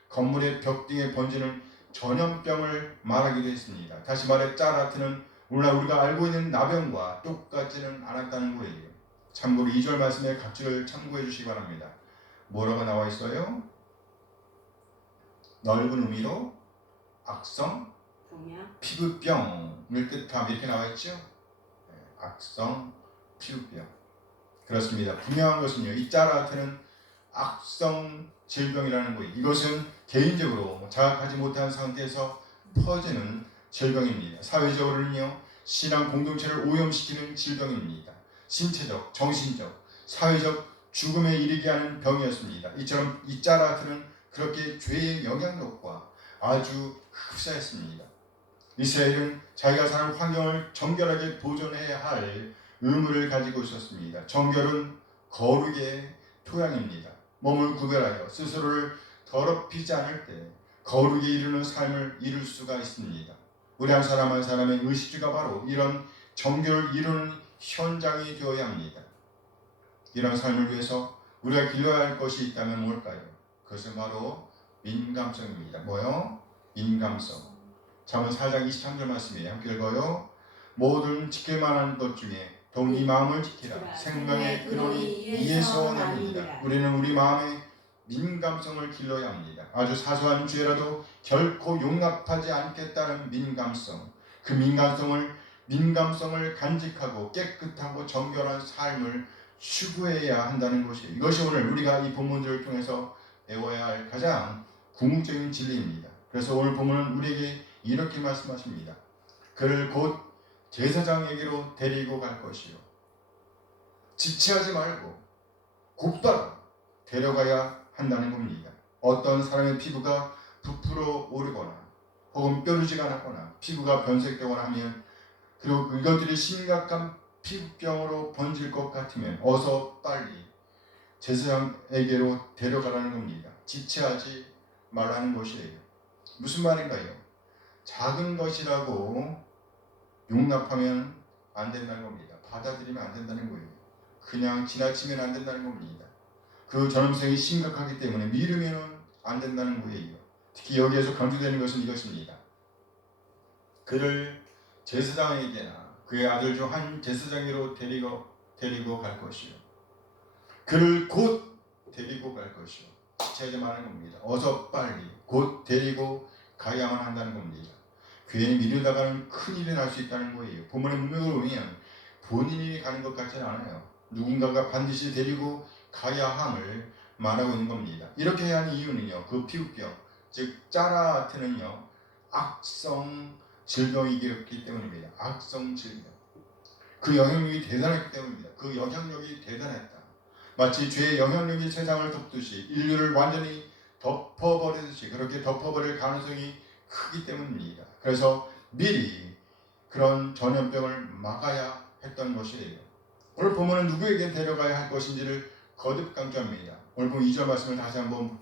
건물의 벽 등에 번지는 전염병을 말하기도 했습니다. 다시 말해 짜라트는 오늘날 우리가 알고 있는 나병과 똑같지는 않았다는 거예요. 참고로 2절 말씀의 각지를 참고해 주시기 바랍니다. 뭐라고 나와 있어요? 넓은 의미로 악성 병이야. 피부병을 뜻함 이렇게 나와 있죠. 악성 피부병. 그렇습니다. 분명한 것은요, 이 짜라트는 악성 질병이라는 거예요. 이것은 개인적으로 자각하지 못한 상태에서 퍼지는 질병입니다. 사회적으로는요, 신앙 공동체를 오염시키는 질병입니다. 신체적, 정신적, 사회적 죽음에 이르게 하는 병이었습니다. 이처럼 이 짜라트는 그렇게 죄의 영향력과 아주 흡사했습니다. 이스라엘은 자기가 사는 환경을 정결하게 보존해야 할 의무를 가지고 있었습니다. 정결은 거룩의 토양입니다. 몸을 구별하여 스스로를 더럽히지 않을 때 거룩에 이르는 삶을 이룰 수가 있습니다. 우리 한 사람 한 사람의 의식주가 바로 이런 정결을 이루는 현장이 되어야 합니다. 이런 삶을 위해서 우리가 길러야 할 것이 있다면 뭘까요? 그것은 바로 민감성입니다. 뭐요? 민감성. 잠언 4장 23절 말씀이에요. 함께 읽어요. 모든 지킬 만한 것 중에 더욱 네 마음을 지키라. 생명의 근원이 이에서 납니다. 우리는 우리 마음의 민감성을 길러야 합니다. 아주 사소한 죄라도 결코 용납하지 않겠다는 민감성. 그 민감성을 간직하고 깨끗하고 정결한 삶을 추구해야 한다는 것이에요. 이것이 오늘 우리가 이 본문들을 통해서 배워야 할 가장 궁극적인 진리입니다. 그래서 오늘 본문은 우리에게 이렇게 말씀하십니다. 그를 곧 제사장에게로 데리고 갈 것이요. 지체하지 말고 곧바로 데려가야 한다는 겁니다. 어떤 사람의 피부가 부풀어 오르거나 혹은 뾰루지가 나거나 피부가 변색되거나 하면 그리고 이것들이 심각한 피부병으로 번질 것 같으면 어서 빨리 제사장에게로 데려가라는 겁니다. 지체하지 말라는 것이에요. 무슨 말인가요? 작은 것이라고 용납하면 안 된다는 겁니다. 받아들이면 안 된다는 거예요. 그냥 지나치면 안 된다는 겁니다. 그 전염성이 심각하기 때문에 미루면 안 된다는 거예요. 특히 여기에서 강조되는 것은 이것입니다. 그를 제사장에게나 그의 아들 중 한 제사장으로 데리고 갈 것이요. 그를 곧 데리고 갈 것이요. 지체하지 말라는 겁니다. 어서 빨리 곧 데리고 가야만 한다는 겁니다. 괜히 미루다가는 큰일이 날 수 있다는 거예요. 본문의 문맥을 보면 본인이 가는 것 같지는 않아요. 누군가가 반드시 데리고 가야 함을 말하고 있는 겁니다. 이렇게 해야 하는 이유는요, 그 피부병, 즉 짜라트는요, 악성 질병이기 때문입니다. 악성 질병. 그 영향력이 대단했기 때문입니다. 그 영향력이 대단했다. 마치 죄의 영향력이 세상을 덮듯이 인류를 완전히 덮어버리듯이 그렇게 덮어버릴 가능성이 크기 때문입니다. 그래서 미리 그런 전염병을 막아야 했던 것이에요. 오늘 본문은 누구에게 데려가야 할 것인지를 거듭 강조합니다. 오늘 본 2절 말씀을 다시 한번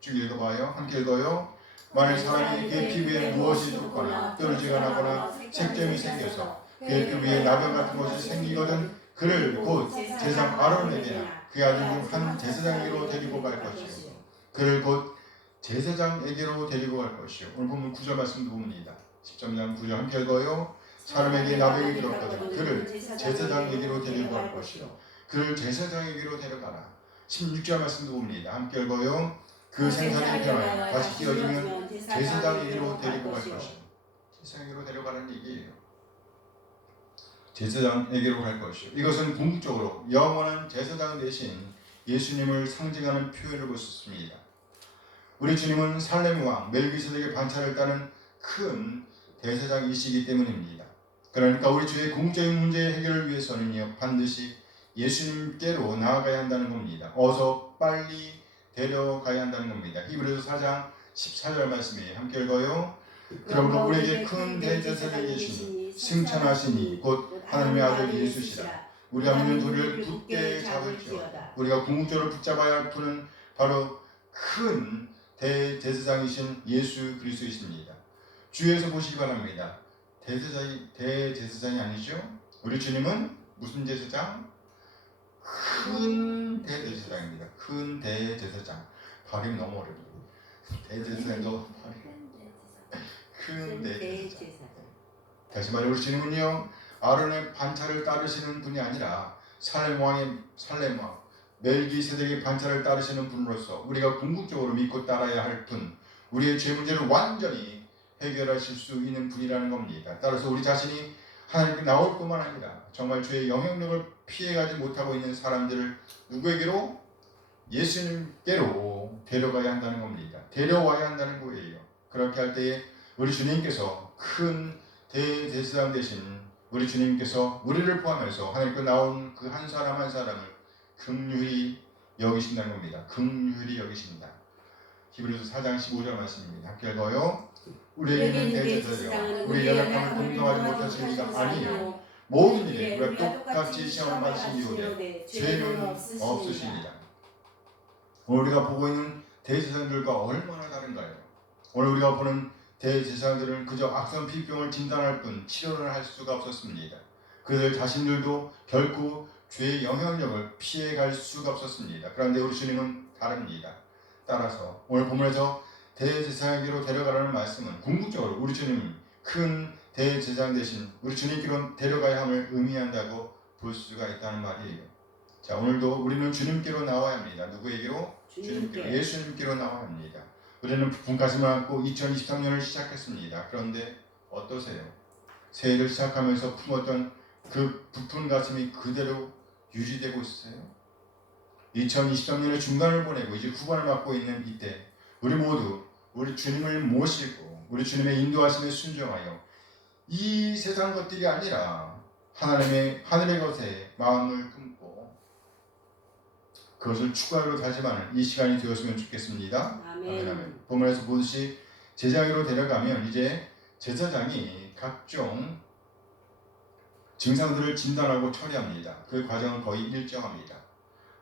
쭉 읽어봐요. 함께 읽어요. 만일 사람이 그의 피부에 무엇이 돋거나 뾰루지가 나거나 색점이 생겨서 그의 피부에 나병 같은 것이 생기거든 그를 곧 제사장 아론에게나 그의 아들 중 한 제사장에게로 데리고 갈 것이요. 그를 곧 제사장에게로 데리고 갈 것이요. 오늘 보면 9절 말씀도 봅니다. 10장 9절 함께 읽어요. 사람에게 나병이 들었거든 그를 제사장에게로 데리고 갈 것이요. 그를 제사장에게로 데려가라. 16절 말씀도 봅니다. 함께 읽어요. 그 생사를 변하여 다시 끼어지면 제사장에게로 데리고 갈 것이요. 제사장에게로 데려가라는 얘기예요. 제사장에게로 갈 것이요. 이것은 궁극적으로 영원한 제사장 대신 예수님을 상징하는 표현을 볼 수 있습니다. 우리 주님은 살렘 왕 멜기세덱의 반차를 따는 큰 대제사장이시기 때문입니다. 그러니까 우리 주의 궁극적인 문제의 해결을 위해서는요, 반드시 예수님께로 나아가야 한다는 겁니다. 어서 빨리 데려가야 한다는 겁니다. 히브리서 4장 14절 말씀이에요. 함께 읽어요. 그러므로 우리에게 큰 대제사장이 계시니 승천하시니 곧 하나님의 아들 예수시라. 우리가 믿는 도리를 굳게 잡을지어다. 우리가 궁극적으로 붙잡아야 할 분은 바로 큰 대제사장이신 예수 그리스도이십니다. 주위에서 보시기 바랍니다. 대제사장이 아니죠? 우리 주님은 무슨 제사장? 큰 대제사장입니다. 큰 대제사장. 발음이 너무 어렵네요. 대제사장도 다시 말해 우리 주님은요 아론의 반차를 따르시는 분이 아니라 살렘 왕 멜기세덱의 반차를 따르시는 분으로서 우리가 궁극적으로 믿고 따라야 할 분, 우리의 죄 문제를 완전히 해결하실 수 있는 분이라는 겁니다. 따라서 우리 자신이 하나님께 나올 뿐만 아니라 정말 죄의 영향력을 피해가지 못하고 있는 사람들을 누구에게로? 예수님께로 데려가야 한다는 겁니다. 데려와야 한다는 거예요. 그렇게 할 때에 우리 주님께서 큰 대제사장 되신 우리 주님께서 우리를 포함해서 하나님께 나온 그 한 사람 한 사람을 긍휼히 여기신다는 겁니다. 긍휼히 여기신다. 히브리서 4장 15절 말씀입니다. 함께 읽어요. 우리에게는 대제사장 우리 연약함을 공경하지 못하시니까 아니요 모든 일에 우리가 똑같이 시험을 받으신 이후에 죄는 없으십니다. 오늘 우리가 보고 있는 대제사장들과 얼마나 다른가요? 오늘 우리가 보는 대제사장들은 그저 악성 피병을 진단할 뿐 치료를 할 수가 없었습니다. 그들 자신들도 결코 죄의 영향력을 피해갈 수가 없었습니다. 그런데 우리 주님은 다릅니다. 따라서 오늘 본문에서 대제사장에게로 데려가라는 말씀은 궁극적으로 우리 주님은 큰 대제사장 대신 우리 주님께로 데려가야 함을 의미한다고 볼 수가 있다는 말이에요. 자, 오늘도 우리는 주님께로 나와야 합니다. 누구에게로? 주님께로, 예수님께로 나와야 합니다. 우리는 분가슴을 안고 2023년을 시작했습니다. 그런데 어떠세요? 새해를 시작하면서 품었던 그 부푼 가슴이 그대로 유지되고 있어요? 2023년의 중간을 보내고 이제 후반을 맞고 있는 이때 우리 모두 우리 주님을 모시고 우리 주님의 인도하심에 순종하여 이 세상 것들이 아니라 하나님의 하늘의 것에 마음을 품고 그것을 추구하려 다짐하는 이 시간이 되었으면 좋겠습니다. 아멘. 본문에서 보듯이 제사장으로 데려가면 이제 제사장이 각종 증상들을 진단하고 처리합니다. 그 과정은 거의 일정합니다.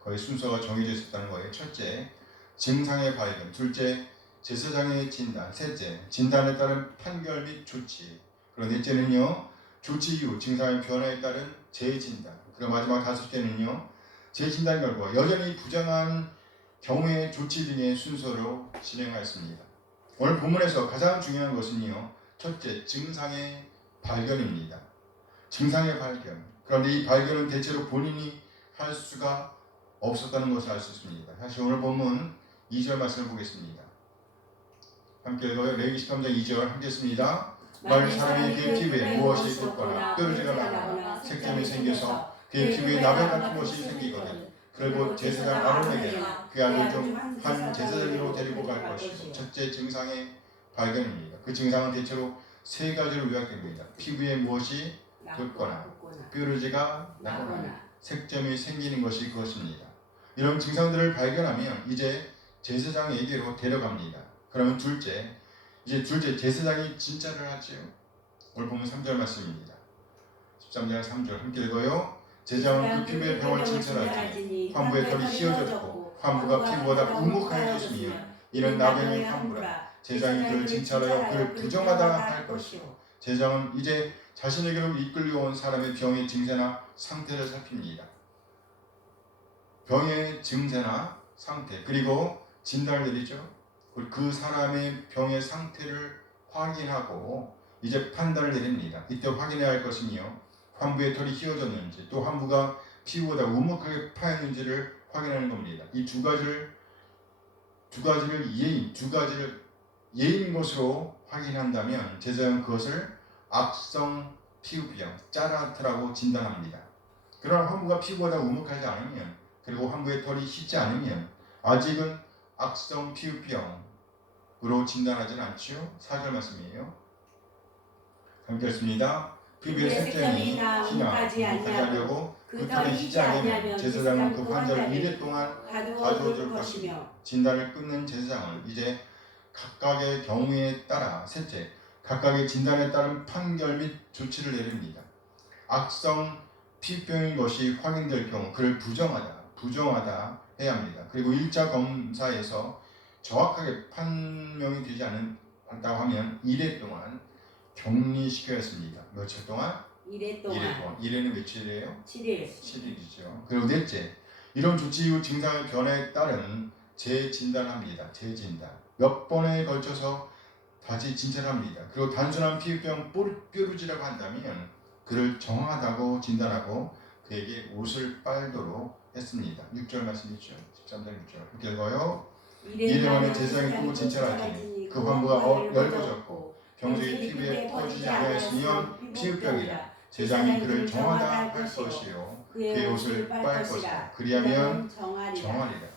거의 순서가 정해져 있었다는 거예요. 첫째, 증상의 발견. 둘째, 제사장의 진단. 셋째, 진단에 따른 판결 및 조치. 그리고 넷째는요, 조치 이후 증상의 변화에 따른 재진단. 그리고 마지막 다섯째는요, 재진단 결과 여전히 부정한 경우의 조치 등의 순서로 진행하였습니다. 오늘 본문에서 가장 중요한 것은요, 첫째, 증상의 발견입니다. 증상의 발견. 그런데 이 발견은 대체로 본인이 할 수가 없었다는 것을 알 수 있습니다. 사실 오늘 본문 2절 말씀을 보겠습니다. 함께 읽어요. 레위기 13장 2절 함께 했습니다. 만일 사람이 그의 피부에 무엇이 돋거나 뾰루지가 나거나 색점이 생겨서 그의 피부에 나병 같은 것이 생기거든 그리고 제사장 아론에게 그 아들 중 한 제사장으로 데리고 갈 것이고 첫째 증상의 발견입니다. 그 증상은 대체로 세 가지로 요약됩니다. 피부에 무엇이 돋거나 뾰루지가 나거나 색점이 생기는 것이 그것입니다. 이런 증상들을 발견하면 이제 제사장에게로 데려갑니다. 그러면 둘째 제사장이 진찰을 하지요. 오늘 보면 3절 말씀입니다. 13장 3절 함께 읽어요. 제사장은 그 피부의 병을 진찰하지 환부의 털이 휘어졌고 환부가 피부보다 우묵하여졌으며 이는 나병의 환부라. 제사장이 그를 진찰하여 그를 부정하다 할 것이요. 제사장은 이제 자신에게로 이끌려온 사람의 병의 증세나 상태를 살핍니다. 병의 증세나 상태 그리고 진단을 내리죠. 그 사람의 병의 상태를 확인하고 이제 판단을 내립니다. 이때 확인해야 할 것은요, 환부의 털이 휘어졌는지 또 환부가 피부보다 우묵하게 파였는지를 확인하는 겁니다. 이 두 가지를 예인 것으로 확인한다면 제사장은 그것을 악성 피부병, 짜라트라고 진단합니다. 그러나 환부가 피부보다 우묵하지 않으면 그리고 환부의 털이 휘지 않으면 아직은 악성 피부병으로 진단하지는 않지요. 4절 말씀이에요. 함께 읽습니다. 피부의 색점이 우묵하지 아니하고 그 털이 휘지 않으면 제사장은 그 환자를 1일 동안 가두어 둘 것이며 진단을 끊는 제사장은 이제 각각의 경우에 따라 셋째, 각각의 진단에 따른 판결 및 조치를 내립니다. 악성 피부병인 것이 확인될 경우 그를 부정하다 해야 합니다. 그리고 1차 검사에서 정확하게 판명이 되지 않았다고 하면 1회 동안 격리시켜야 했습니다. 며칠 동안? 1회 동안. 1회는 며칠이에요? 7일이죠. 그리고 넷째, 이런 조치 이후 증상의 변화에 따른 재진단합니다. 재진단. 몇 번에 걸쳐서 다시 진찰합니다. 그리고 단순한 피부병 뾰루지라고 한다면 그를 정확하다고 진단하고 그에게 옷을 빨도록 했습니다. 6절 말씀이죠. 13절 6절 함께 읽어요. 이래 만에 제사장이 또 진찰하지니 그 환부가 엷어졌고 병적이 피부에 퍼지지 아니하였으면 피부병이라. 제사장이 그를 정하다 할 것이요 그의 옷을 빨 것이라. 그리하면 정하리라.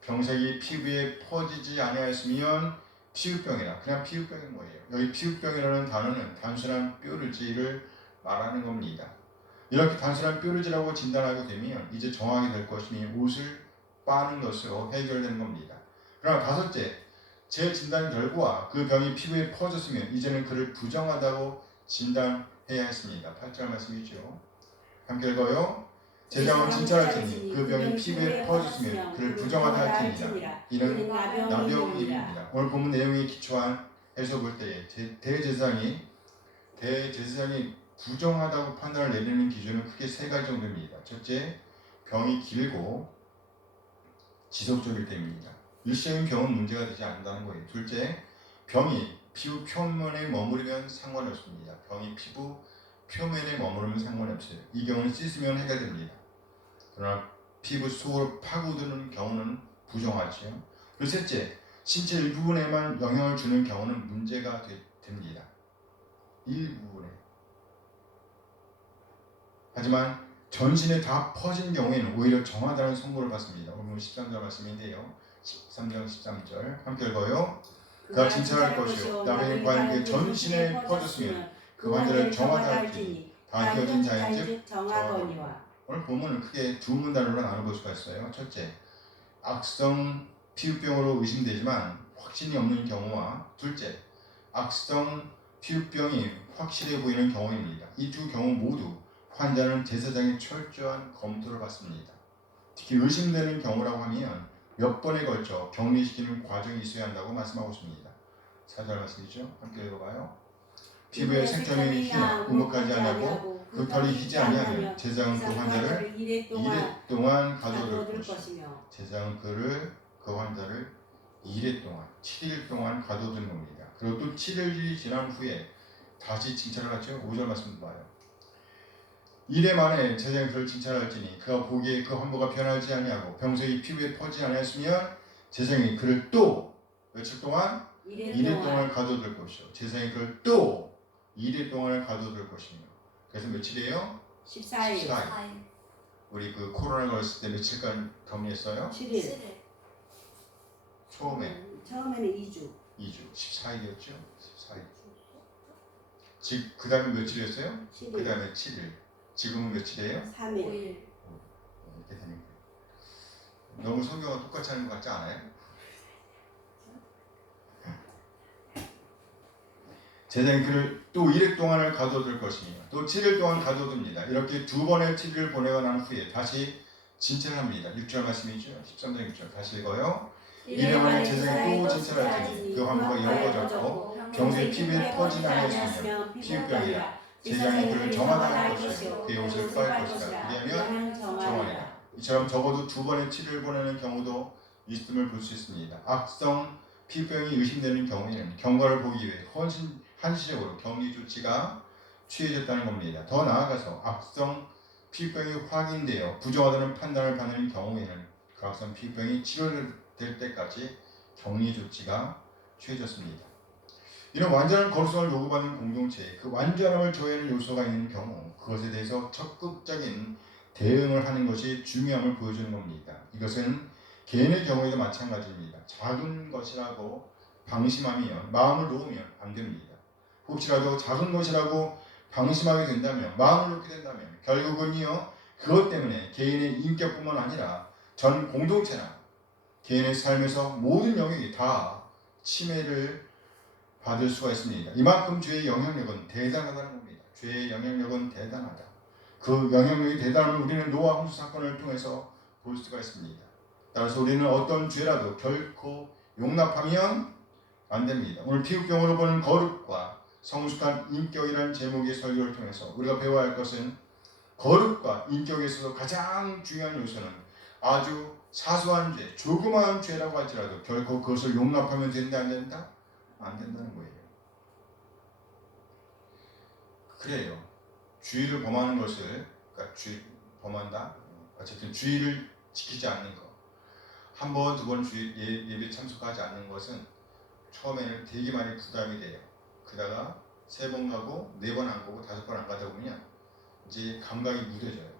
병색이 피부에 퍼지지 아니하였으면 피부병이라. 그냥 피부병이 뭐예요? 여기 피부병이라는 단어는 단순한 뾰루지를 말하는 겁니다. 이렇게 단순한 뾰루지라고 진단하게 되면 이제 정하게 될 것이니 옷을 빠는 것으로 해결되는 겁니다. 그러나 다섯째, 제 진단 결과 그 병이 피부에 퍼졌으면 이제는 그를 부정하다고 진단해야 했습니다. 8절 말씀이죠. 함께 읽어요. 제사장은 진찰할지니 그 병이 피부에 퍼졌으면 그를 부정하다 할지니라. 이는 나병임입니다. 오늘 본문 내용에 기초한 해서 볼 때에 대제사장이 부정하다고 판단을 내리는 기준은 크게 세 가지 정도입니다. 첫째, 병이 길고 지속적일 때입니다. 일시적인 병은 문제가 되지 않는다는 거예요. 둘째, 병이 피부 표면에 머무르면 상관이 없습니다. 병이 피부 표면에 머무르면 상관이 없어요. 이 경우는 씻으면 해결됩니다. 그러나 피부 속으로 파고드는 경우는 부정하지요. 그리고 셋째, 신체 일부분에만 영향을 주는 경우는 문제가 됩니다. 일부분에. 하지만 전신에 다 퍼진 경우에는 오히려 정하다는 선고를 받습니다. 오늘 13절 말씀인데요. 13장 13절 함께 읽어요. 그가 진찰할 것이요 나병이 과연 그 전신에 퍼졌으면 그 환자를 정하다 할지니 다 휘어진 자인즉 정하거니와. 오늘 본문은 크게 두 문단으로 나눠볼 수가 있어요. 첫째, 악성 피부병으로 의심되지만 확신이 없는 경우와 둘째, 악성 피부병이 확실해 보이는 경우입니다. 이 두 경우 모두 환자는 제사장의 철저한 검토를 받습니다. 특히 의심되는 경우라고 하면 몇 번에 걸쳐 격리시키는 과정이 있어야 한다고 말씀하고 있습니다. 4절 말씀이죠. 함께 읽어봐요. 피부에 생털이 희나 우뭇하지 아니하고 그 털이 희지 아니하면 제사장은 그 환자를 이래 동안 가둬둘 것이며 제사장은 그 환자를 이래 동안 7일 동안 가둬두는 겁니다. 그리고 또 7일이 지난 후에 다시 진찰을 하죠. 5절 말씀 봐요. 이래 만에 제사장이 그를 진찰할지니 그가 보기에 그 환부가 변하지 아니하고 병색이 피부에 퍼지지 아니하였으면 제사장이 그를 또 며칠 동안? 이래 동안 가둬둘 것이요. 제사장이 그를 또 이래 동안을 가둬둘 것이며. 그래서 며칠이에요? 14일. 우리 그 코로나 걸렸을 때 며칠간 격리했어요? 7일. 처음에는 2주. 14일이었죠? 14일. 그 다음에 며칠이었어요? 7일. 그 다음에 7일. 지금은 며칠이에요? 3일. 이렇게 되는 거예요. 너무 성경과 똑같이 하는 것 같지 않아요? 제사장이 그를 또 1일 동안을 가둬둘 것이며 또 7일 동안 가둬둡니다. 이렇게 두 번의 7일을 보내고 난 후에 다시 진찰합니다. 6절 말씀이죠. 13장 6절 다시 읽어요. 이래 만에 제사장이 또 진찰할지니 그 환부가 엷어졌고 병색이 피부에 퍼지지 아니하였으며 피부병이라. 제사장이 그를 정하다 할 것이요 그의 옷을 빨 것이라. 그리하면 정하리라. 이처럼 적어도 두 번의 7일을 보내는 경우도 있음을 볼 수 있습니다. 악성 피부병이 의심되는 경우에는 경과를 보기 위해 한시적으로 격리 조치가 취해졌다는 겁니다. 더 나아가서 악성 피부병이 확인되어 부정하다는 판단을 받는 경우에는 그 악성 피부병이 치료될 때까지 격리 조치가 취해졌습니다. 이런 완전한 거룩성을 요구받는 공동체에 그 완전함을 저해하는 요소가 있는 경우 그것에 대해서 적극적인 대응을 하는 것이 중요함을 보여주는 겁니다. 이것은 개인의 경우에도 마찬가지입니다. 작은 것이라고 방심하면 마음을 놓으면 안 됩니다. 혹시라도 작은 것이라고 방심하게 된다면 마음을 놓게 된다면 결국은요 그것 때문에 개인의 인격뿐만 아니라 전 공동체나 개인의 삶에서 모든 영역이 다 침해를 받을 수가 있습니다. 이만큼 죄의 영향력은 대단하다는 겁니다. 죄의 영향력은 대단하다. 그 영향력이 대단함을 우리는 노아 홍수 사건을 통해서 볼 수가 있습니다. 따라서 우리는 어떤 죄라도 결코 용납하면 안 됩니다. 오늘 피부병으로 보는 거룩과 성숙한 인격이라는 제목의 설교를 통해서 우리가 배워야 할 것은 거룩과 인격에 있어서 가장 중요한 요소는 아주 사소한 죄, 조그마한 죄라고 할지라도 결코 그것을 용납하면 된다 안 된다? 안 된다는 거예요. 그래요. 주의를 범하는 것을, 그러니까 범한다. 어쨌든 주의를 지키지 않는 것. 한 번, 두 번 예배 참석하지 않는 것은 처음에는 되게 많이 부담이 돼요. 그러다가 3번 가고 4번 안 가고 5번 안 가다 보면 이제 감각이 무뎌져요.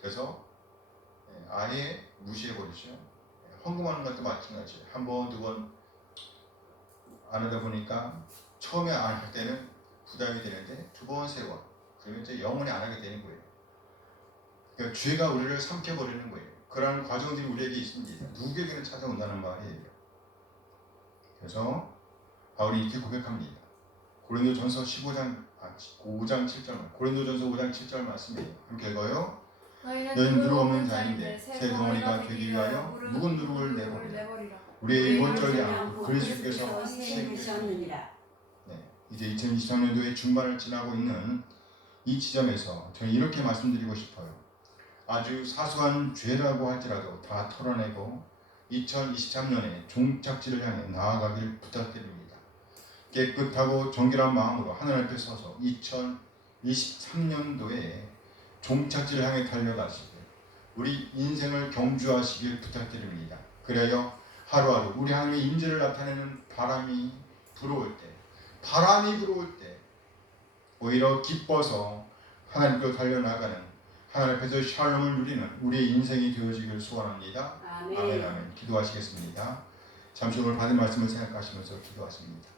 그래서 아예 무시해버리죠. 헌금하는 것도 마찬가지예요. 한 번, 두 번 안 하다 보니까 처음에 안 할 때는 부담이 되는데 2번, 3번 그러면 이제 영원히 안 하게 되는 거예요. 그러니까 죄가 우리를 삼켜버리는 거예요. 그러한 과정들이 우리에게 있습니다. 누구에게는 찾아온다는 말이에요. 그래서 바울이 이렇게 고백합니다. 고린도전서 5장 7절, 고린도전서 5장 7절 말씀이에요. 함께 읽어요. 너희는 누룩 없는 자인데 새 덩어리가 되기 위하여 묵은 누룩을 내버리라. 우리의 이번절이 않고 그리스도께서 세우셨느니라. 이제 2023년도의 중반을 지나고 있는 이 지점에서 저는 이렇게 말씀드리고 싶어요. 아주 사소한 죄라고 할지라도 다 털어내고 2023년에 종착지를 향해 나아가길 부탁드립니다. 깨끗하고 정결한 마음으로 하늘 앞에 서서 2023년도에 종착지를 향해 달려가시길, 우리 인생을 경주하시길 부탁드립니다. 그래야 하루하루 우리 하나님의 임재를 나타내는 바람이 불어올 때 오히려 기뻐서 하나님께로 달려나가는, 하나님 앞에서 샬롬을 누리는 우리의 인생이 되어지길 소원합니다. 아멘. 아멘, 아멘. 기도하시겠습니다. 잠시 오늘 받은 말씀을 생각하시면서 기도하십니다.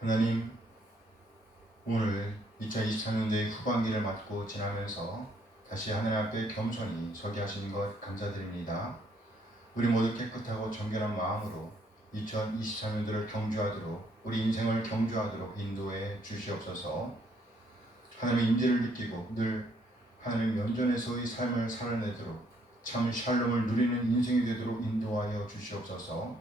하나님, 오늘 2024년도의 후반기를 맞고 지나면서 다시 하나님 앞에 겸손히 서게 하신 것 감사드립니다. 우리 모두 깨끗하고 정결한 마음으로 2024년도를 경주하도록, 우리 인생을 경주하도록 인도해 주시옵소서. 하나님의 임재를 느끼고 늘 하나님 면전에서의 삶을 살아내도록 참 샬롬을 누리는 인생이 되도록 인도하여 주시옵소서.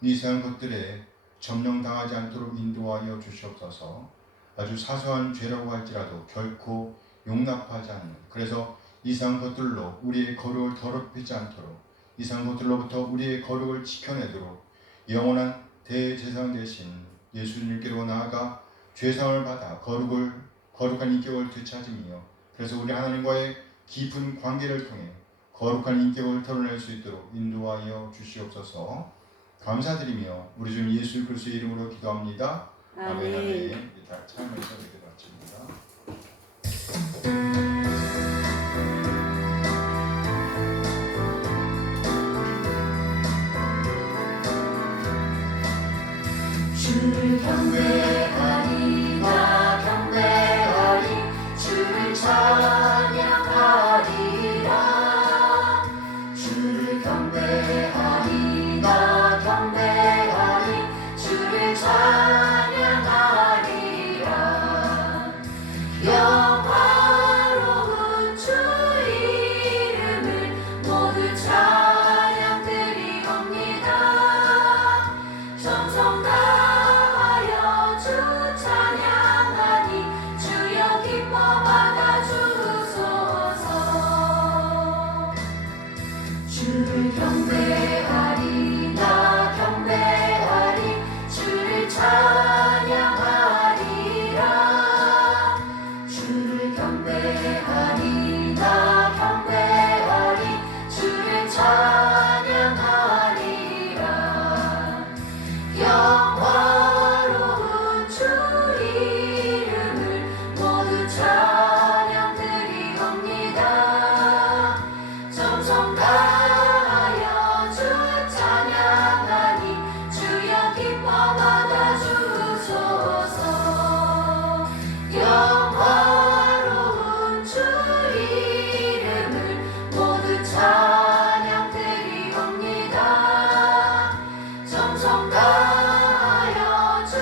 이 세상 것들에 점령당하지 않도록 인도하여 주시옵소서. 아주 사소한 죄라고 할지라도 결코 용납하지 않는, 그래서 이상 것들로 우리의 거룩을 더럽히지 않도록, 이상 것들로부터 우리의 거룩을 지켜내도록 영원한 대제사장 되신 예수님께로 나아가 죄상을 받아 거룩한 인격을 되찾으며, 그래서 우리 하나님과의 깊은 관계를 통해 거룩한 인격을 드러낼 수 있도록 인도하여 주시옵소서. 감사드리며 우리 주 예수 그리스도의 이름으로 기도합니다. 아멘. 아멘. 다 참여해서 이렇게 마칩니다. 주를 경배하리 나 경배하리 주를 찬양하리라 주를 경배하리 나 경배하리 주를 찬양하리라 영화로운 주 이름을 모두 찬양드리옵니다 정성 다하여 주 찬양하니 주여 기뻐 받아주소서 주를 경배하리 나 경배하리 주를 찬양하리라 주를 경배하리 나 경배하리 주를 찬양하리라 영화로운 주 이름을 모두 찬양드리옵니다 정성 다하여 주 찬양하니 주여 기뻐 받아주소서 영화로운 주 이름을 모두 찬양드리옵니다 정성 다하여 주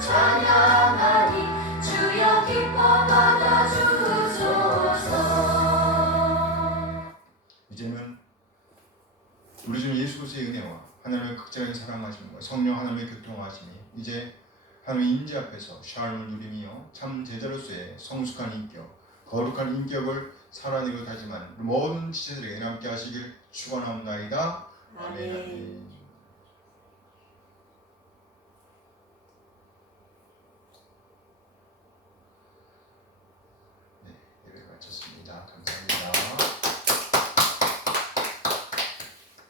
찬양하니 주여 기뻐 받아주소서 이제는 우리 주 예수 그리스도의 은혜와 하나님의 극적인 사랑하심과 성령 하나님의 교통하심이 이제 하나님의 임재 앞에서 샬롬을 누리며 참 제자로서의 성숙한 인격, 거룩한 인격을 살아내고 다지만 모든 지체들에게 남게 하시길 축원하옵나이다. 아멘. 아멘.